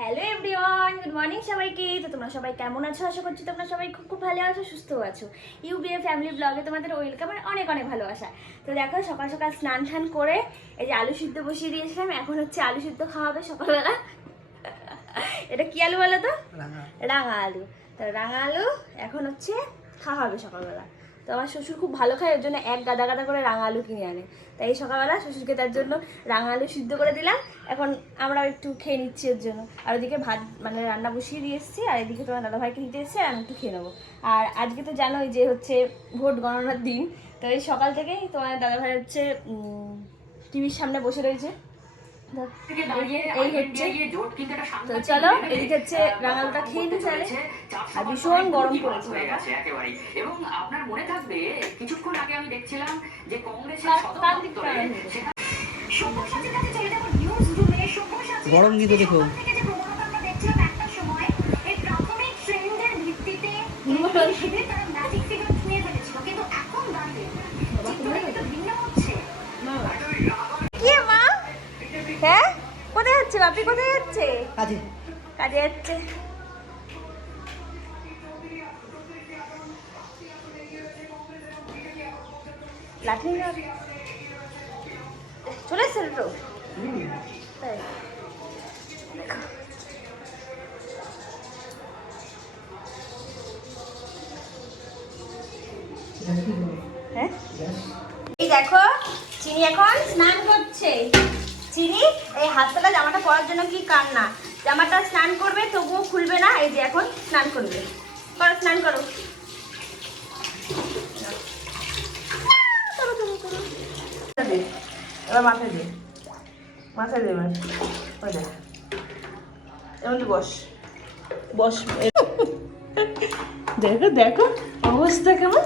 Hello everyone, good morning সবাইকে। তো তোমরা সবাই কেমন আছো? আশা করছি তোমরা সবাই খুব খুব ভালো আছো, সুস্থ আছো। ইউবিএ ফ্যামিলি ব্লগে তোমাদের ওয়েলকাম আর অনেক অনেক ভালোবাসা। তো দেখো সকাল সকাল স্নান টান করে এই যে আলু সিদ্ধ বসিয়ে দিয়েছিলাম। এখন হচ্ছে আলু সিদ্ধ খাওয়া হবে সকালবেলা। এটা কি আলু বলো তো? রাঙা আলু। তো রাঙা আলু এখন হচ্ছে খাওয়া হবে সকালবেলা। তো আমার শ্বশুর খুব ভালো খায়, ওর জন্য এক গাদা গাদা করে রাঙা আলু কিনে আনে। তাই এই সকালবেলা শ্বশুরকে তার জন্য রাঙা আলু সিদ্ধ করে দিলাম। এখন আমরা একটু খেয়ে নিচ্ছি এর জন্য। আর ওদিকে ভাত মানে রান্না বসিয়ে দিয়ে এসেছি, আর এদিকে তোমার দাদাভাইকে দিতে এসেছি, আর আমি একটু খেয়ে নেবো। আর আজকে তো জানোই যে হচ্ছে ভোট গণনার দিন। তো এই সকাল থেকেই তোমার দাদাভাই হচ্ছে টিভির সামনে বসে রয়েছে। এই হচ্ছে, তো চলো এদিকে হচ্ছে রাঙালুটা খেয়ে নিতে চাইলে। আর ভীষণ গরম পড়েছে এবং আপনার মনে থাকবে কিছুক্ষণ আগে আমি দেখছিলাম যে কংগ্রেসের গরম কিন্তু দেখো হ্যাঁ, কোথায় যাচ্ছে বাপি? কোথায় যাচ্ছে? কাজে কাজে যাচ্ছে। লাঠি চলে এসছে তো। তাই হ্যাঁ, এই দেখো চিনি এখন স্নান করছে। চিনি এই হাততলা জামাটা পরার জন্য কি কান্না, জামাটা স্নান করবে তবুও খুলবে না। এই যে এখন স্নান করবে, করো স্নান করো। এবার মাথায় দে, মাথায় দে, এবার এমন বস বস। দেখো দেখো অবস্থা কেমন।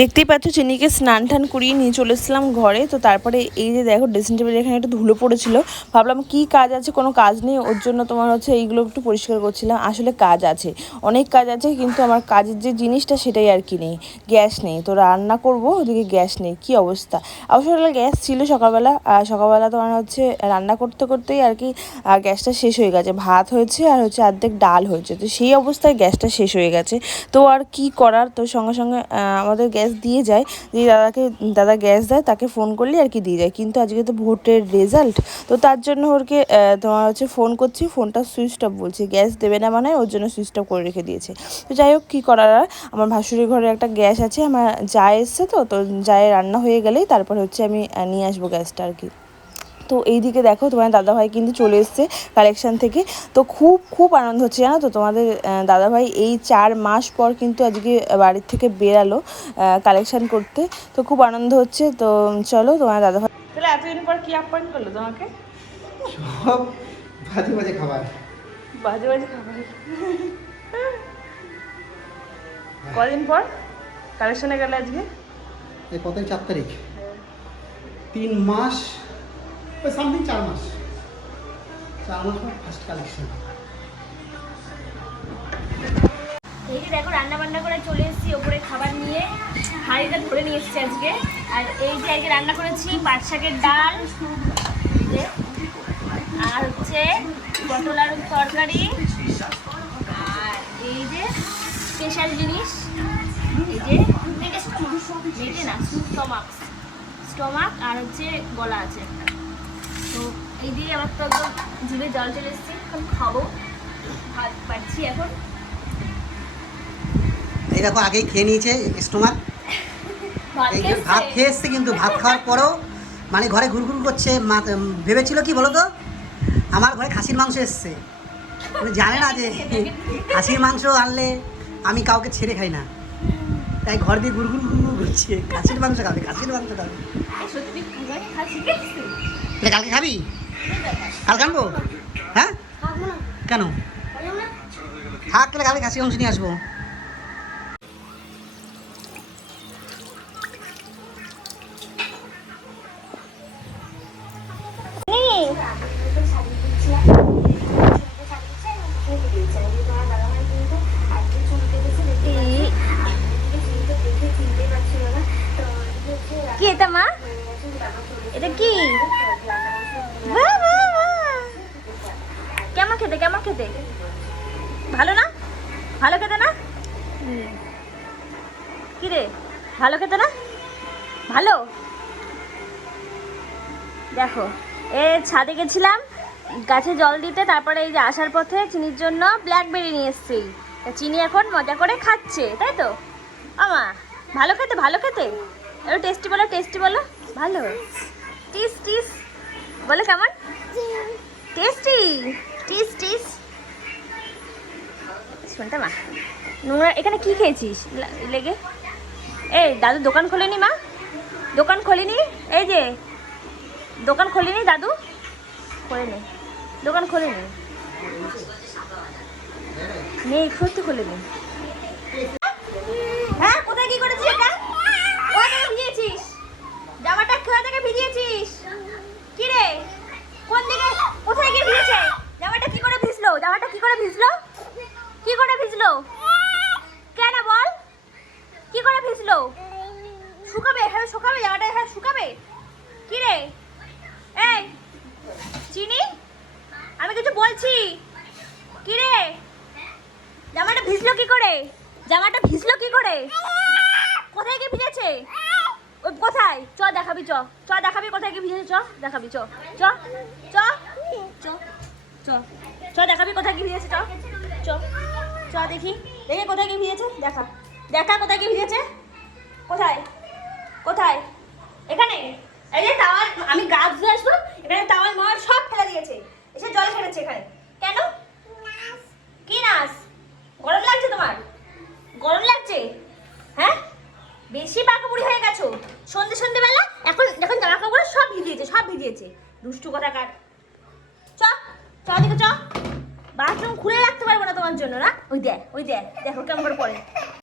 দেখতেই পাচ্ছ চিনিকে স্নান টান করিয়ে নিয়ে চলে এসেছিলাম ঘরে। তো তারপরে এই যে দেখো ড্রেসিং টেবিল এখানে একটু ধুলো পড়েছিল, ভাবলাম কি কাজ আছে, কোনো কাজ নেই, ওর জন্য তোমার হচ্ছে এইগুলো একটু পরিষ্কার করছিলাম। আসলে কাজ আছে, অনেক কাজ আছে, কিন্তু আমার কাজের যে জিনিসটা সেটাই আর কি নেই, গ্যাস নেই। তো রান্না করবো, ওদিকে গ্যাস নেই, কি অবস্থা। অবশ্য গ্যাস ছিল সকালবেলা, সকালবেলা তোমার হচ্ছে রান্না করতে করতেই আর কি গ্যাসটা শেষ হয়ে গেছে। ভাত হয়েছে আর হচ্ছে অর্ধেক ডাল হয়েছে, তো সেই অবস্থায় গ্যাসটা শেষ হয়ে গেছে। তো আর কি করার, তো সঙ্গে সঙ্গে আমাদের গ্যাস দিয়ে যায়, যে দাদা গ্যাস দেয় তাকে ফোন করলে আর কি দিয়ে যায়। কিন্তু আজকে তো ভোটের রেজাল্ট, তো তার জন্য ওরকে তোমার হচ্ছে ফোন করছি, ফোনটা সুইচ অফ বলছে, গ্যাস দেবে না মানে ওর জন্য সুইচ অফ করে রেখে দিয়েছে। তো যাই হোক কী করার আর, আমার ভাসুরের ঘরে একটা গ্যাস আছে, আমার যা এসছে, তো যায় রান্না হয়ে গেলেই তারপর হচ্ছে আমি নিয়ে আসবো গ্যাসটা আর কি। তো এইদিকে দেখো তোমার দাদাভাই কিন্তু চলে এসছে কালেকশান থেকে। তো খুব খুব আনন্দ হচ্ছে জানো তো, তোমাদের দাদাভাই এই 4 মাস পর কিন্তু আজকে বাড়ির থেকে বেরালো কালেকশান করতে। তো খুব আনন্দ হচ্ছে। তো চলো তোমার দাদাভাই তাহলে এতদিন পর কি আপ্যায়ন করলো তোমাকে? সব বাজে বাজে খাবার, বাজে বাজে খাবার। কদিন পর কালেকশানে গেলে আজকে? এই কত 4 তারিখ, 3 মাস ওই সামথিং 4 মাস পর ফার্স্ট কালেকশন। এই যে দেখো রান্না বান্না করে চলে এসেছি ওপরে খাবার নিয়ে, হাঁড়িটা ধরে নিয়ে এসেছি আজকে। আর এই যে আজকে রান্না করেছি পাট শাকের ডাল, আর হচ্ছে পটল আলুর তরকারি, আর এই যে স্পেশাল জিনিস এই যে মেটে না স্টমাক আর হচ্ছে গলা আছে একটা। তো এই দিয়ে আমার তো একদম জিভে জল চলে এসেছে, এখন খাবো। ভাত পাচ্ছি এখন। এই দেখো আগেই খেয়ে নিয়েছে স্টোমাক, ভাত খেয়ে এসছে, কিন্তু ভাত খাওয়ার পরেও মানে ঘরে ঘুরঘুর করছে। ভেবেছিল কি বলো তো, আমার ঘরে খাসির মাংস এসছে, জানে না যে খাসির মাংস আনলে আমি কাউকে ছেড়ে খাই না, তাই ঘর দিয়ে ঘুরঘুর ঘুরঘুর করছে, খাসির মাংস খাবে, খাসির মাংস খাবে। কালকে খাবি? কালকে আনবো? হ্যাঁ কেন থাক, কালকে খাসির মাংস নিয়ে আসবো। কি এটা মা? এটা কি? বাহ, বাহ, বাহ। কেমন খেতে, কেমন খেতে? ভালো না? ভালো খেতে না? কি রে, ভালো খেতে না? ভালো। দেখো, ছাদে গেছিলাম গাছে জল দিতে, তারপরে এই যে আসার পথে চিনির জন্য ব্ল্যাকবেরি নিয়ে এসেছি। তা চিনি এখন মজা করে খাচ্ছে, তাই তো? আমা ভালো খেতে, ভালো খেতে। এবার টেস্টি বলো, টেস্টি বলো। ভালো, টিস টিস বলো। কেমন টেস্টি? টিস টিস। শুনতে মা, নোংরা এখানে কি খেয়েছিস লেগে? এই দাদু দোকান খোলেনি মা, দোকান খোলেনি। এই যে দোকান খোলেনি দাদু, খোলেনি, দোকান খোলেনি, নেই, সত্যি খোলেনি। হ্যাঁ, কোথায় কি করেছিস এটা? কোথায় ভিজিয়েছিস জামাটা? কোথা থেকে ভিজিয়েছিস? কি রে, কোন দিকে, কোথায় গিয়ে ভিজেছে জামাটা? কি করে ভিজলো জামাটা? কি করে ভিজলো? কি করে ভিজলো? কেন বল, কি করে ভিজলো? শুকাবে, এখানে শুকাবে জামাটা, এখানে শুকাবে। কি রে, এই চিনি, আমি কিছু বলছি। কি রে, জামাটা ভিজলো কি করে? জামাটা ভিজলো কি করে? কোথায় গিয়ে ভিজেছে? ওই কোথায়? চ দেখাবি, চ চ দেখাবি কোথায় গিয়ে ভিজেছে। চ দেখাবি, চ চ চ চ চ চ দেখাবি কোথায় গিয়ে ভিজেছে। চ চ চ দেখি, দেখে কোথায় গিয়ে ভিজেছে। দেখা, দেখা কোথায় গিয়ে ভিজেছে। কোথায়, কোথায়? এখানে। এই যে টাওয়াল, আমি গা ধুয়ে আসবো, এখানে টাওয়াল মার সব ফেলে দিয়েছে, এসে জল ছেড়েছে এখানে। কেন? কি নাস? গরম লাগছে তোমার? গরম লাগছে? হ্যাঁ, বেশি বাঁকাবুড়ি হয়ে গেছো। সন্ধ্যেবেলা এখন এখন জামা কাপড় সব ভিজিয়েছে, সব ভিজিয়েছে। দুষ্টু কথাকার। চ চ দিকে চ, বাথরুম খুলে রাখতে পারবো না তোমার জন্য না। ওই দেখ, ওই দেখ, দেখো কেমন করে পড়ে।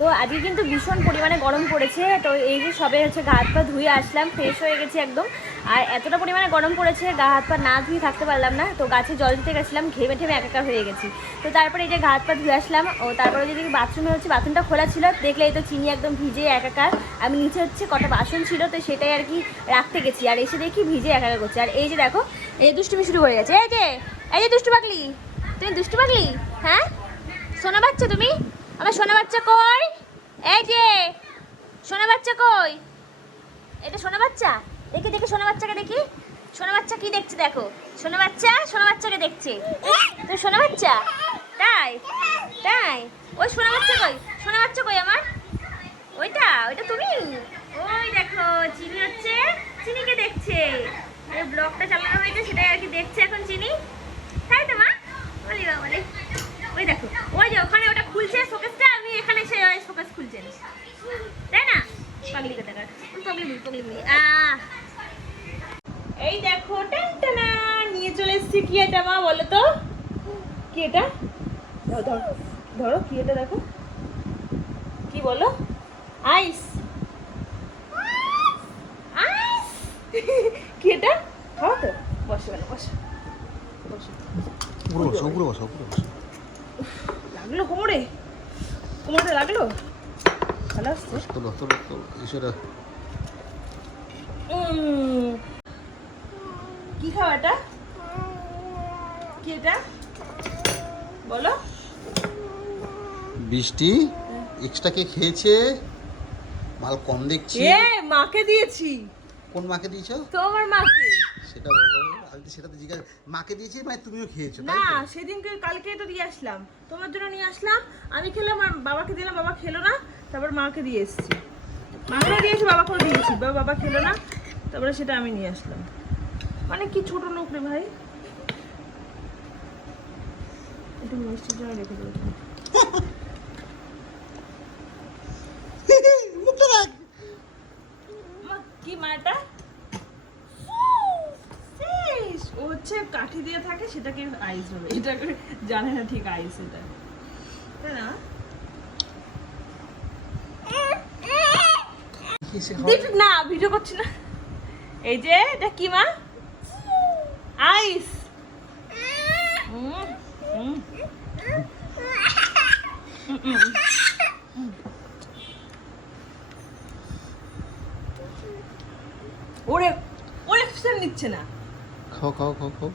তো আজকে কিন্তু ভীষণ পরিমাণে গরম পড়েছে। তো এই যে সবে হচ্ছে গা হাত পা ধুয়ে আসলাম, ফ্রেশ হয়ে গেছি একদম। আর এতটা পরিমাণে গরম পড়েছে, গা হাত পা না ধুয়ে থাকতে পারলাম না। তো গাছে জল দিতে গেছিলাম, ঘেমে ঠেমে একাকার হয়ে গেছি। তো তারপরে এই যে গা হাত পা ধুয়ে আসলাম। ও তারপরে যদি বাথরুমে হচ্ছে, বাথরুমটা খোলা ছিল, দেখলে এই তো চিনি একদম ভিজে একাকার। আমি নিচে হচ্ছে কটা বাসন ছিল, তো সেটাই আর কি রাখতে গেছি, আর এসে দেখি ভিজে একাকার করছে। আর এই যে দেখো, এই দুষ্টুমি শুরু হয়ে গেছে। এই যে দুষ্টু পাগলি, তুমি দুষ্টু পাগলি। হ্যাঁ, সোনা বাচ্চা তুমি, আমার সোনা বাচ্চা কই? এই যে সোনা বাচ্চা কই? এটা সোনা বাচ্চা, দেখি দেখি সোনা বাচ্চাকে দেখি। সোনা বাচ্চা কি দেখছে দেখো, সোনা বাচ্চা সোনা বাচ্চাকে দেখছে। তুমি সোনা বাচ্চা? তাই তাই, ওই সোনা বাচ্চা কই? সোনা বাচ্চা কই আমার? ওইটা, ওইটা তুমি? ওই দেখো চিনি হচ্ছে, চিনিকে দেখছে। এই ব্লগটা চালানো হয়েছে, সেটাই আর কি দেখছে এখন চিনি, তাই তো মা? বলি বা বলে, ওই দেখো, ওই যে ওখানে ওটা খুলছে শোকেসটা, আমি এখানে সে শোকেস খুলছে, তাই না? পাগলি কথাকার, পাগলি। এই দেখো, টানটানা নিয়ে চলে এসেছি। কি এটা মা, বলো তো কি এটা? ধরো ধরো, কি এটা দেখো, কি বলো? আইস, আইস। কি এটা? খাও তো, বসো কেন, বসো বসো। উপরে বসো। লাগলো কোমরে, কোমরে লাগলো, ভালো আসছে। কি খাও এটা? কি এটা বলো? বৃষ্টি এক্সট্রা কে খেয়েছে, মাল কম দেখছি। মাকে দিয়েছি। কোন মাকে দিয়েছো? তোমার মাকে। সেটা বলো, আমি তো সেটা তো জিজ্ঞাসা, মাকে দিয়েছি মানে তুমিও খেয়েছো তাই না, তো? সেদিনকে কালকে তো দিয়ে আসলাম, তোমার জন্য নিয়ে আসলাম, আমি খেলাম আর বাবাকে দিলাম, বাবা খেলো না, তারপর মাকে দিয়ে এসেছি। মাকেও দিয়েছি, বাবাকেও দিয়েছি, বাবা খেলো না, তারপরে সেটা আমি নিয়ে আসলাম। মানে কি ছোট লোক রে ভাই। একটু মিষ্টির জন্য রেখে দেবো। কি মাটা? ও হচ্ছে কাঠি দিয়ে থাকে, সেটাকে আইস হবে, এটাকে জানে না ঠিক আইস এটা, তাই না? না, ভিডিও করছি না। এই যে এটা কি মা? আইস। ওরে ওরে নিচ্ছে না। খাও খাও খাও খাও।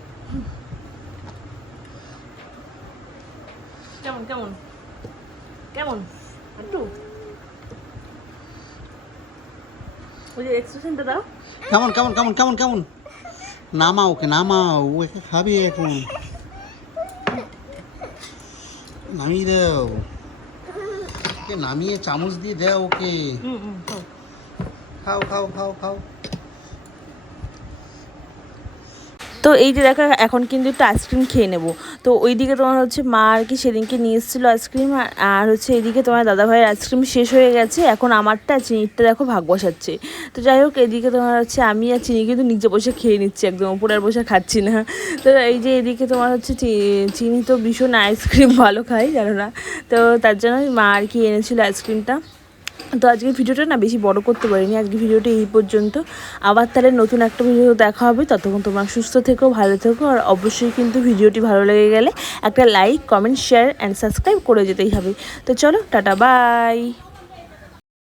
কেমন কেমন কেমন একটু ওই যে এক্সপ্রেশনটা দাও। কেমন কেমন কেমন কেমন কেমন? নামাও ওকে, নামাও, ও একে খাবি এখন। নামিয়ে দাও ওকে, নামিয়ে চামচ দিয়ে দাও ওকে। খাও খাও খাও খাও। তো এই যে দেখো এখন কিন্তু একটু আইসক্রিম খেয়ে নেবো। তো ওইদিকে তোমার হচ্ছে মা আর কি সেদিনকে নিয়ে এসেছিলো আইসক্রিম, আর হচ্ছে এইদিকে তোমার দাদাভাইয়ের আইসক্রিম শেষ হয়ে গেছে, এখন আমারটা চিনিরটা দেখো ভাগ বসাচ্ছে। তো যাই হোক এদিকে তোমার হচ্ছে আমি আর চিনি কিন্তু নিচে বসে খেয়ে নিচ্ছি, একদম উপরে আর বসে খাচ্ছি না। তো এই যে এদিকে তোমার হচ্ছে চিনি তো ভীষণ আইসক্রিম ভালো খাই জানো না, তো তার জন্য মা আর কি এনেছিলো আইসক্রিমটা। তো আজকের ভিডিওটা না বেশি বড় করতে পারিনি, আজকের ভিডিওটা এই পর্যন্ত। আবার তাহলে নতুন একটা ভিডিও দেখা হবে, ততক্ষণ তোমরা সুস্থ থেকো, ভালো থেকো, আর অবশ্যই কিন্তু ভিডিওটি ভালো লেগে গেলে একটা like, comment, share and subscribe করে যেতেই হবে। তো চলো টাটা, বাই।